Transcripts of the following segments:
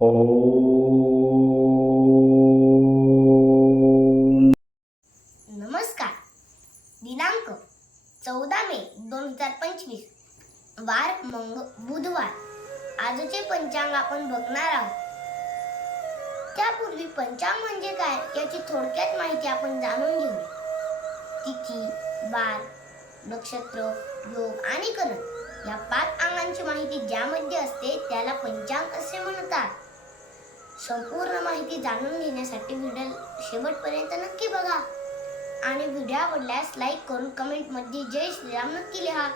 ओम. नमस्कार. दिनांक चौदा मे दोन हजार पंचवीस. वार मंग बुधवार. आजचे पंचांग आपण बघणार आहोत. त्यापूर्वी पंचांग म्हणजे काय याची थोडक्यात माहिती आपण जाणून घेऊ तिथी वार नक्षत्र योग आणि करण या पाच अंगांची माहिती ज्यामध्ये असते त्याला पंचांग संपूर्ण माहिती जाणून घेण्यासाठी व्हिडिओ शेवटपर्यंत नक्की बघा. आणि व्हिडिओ आवडल्यास लाईक करून कमेंटमध्ये जय श्रीराम नक्की लिहा.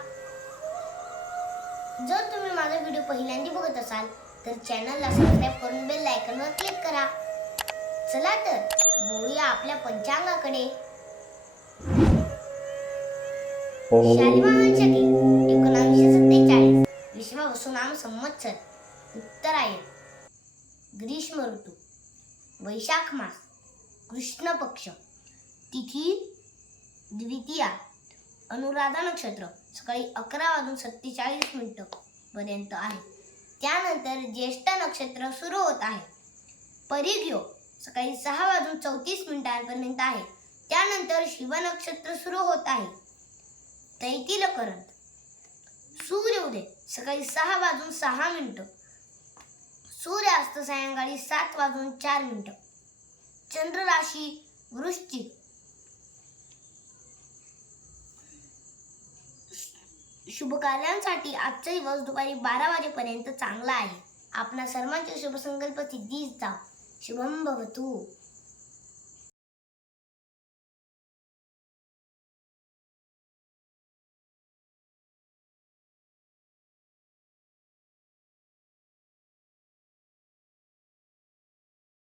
जर तुम्ही माझा व्हिडिओ पहिल्यांदा बघत असाल तर चॅनलला सबस्क्राईब करून बेल आयकॉनवर क्लिक करा. चला तर बोलूया आपल्या पंचांगाकडे. शालिवाहन शके एकोणावीसशे सत्तेचाळीस विश्व वसुनाम संवत्सर उत्तरायण. ग्रीष्म ऋतू वैशाख मास कृष्ण पक्ष तिथी द्वितीया अनुराधा नक्षत्र सकाळी अकरा वाजून सत्तेचाळीस मिनिटं पर्यंत आहे. त्यानंतर ज्येष्ठ नक्षत्र सुरू होत आहे. परिघ्यो सकाळी सहा वाजून चौतीस मिनिटांपर्यंत आहे. त्यानंतर शिव नक्षत्र सुरू होत आहे. तैतिलकरण सूर्योदय सकाळी सहा वाजून सहा मिनिटं सूर्यास्त सायंकाळी सात वाजून चार मिनिटं. चंद्र राशी वृश्चिक शुभ कार्यांसाठी आजचा दिवस दुपारी बारा वाजेपर्यंत चांगला आहे. आपणा सर्वांचे शुभसंकल्प सिद्धीच जाव शुभम भवतू.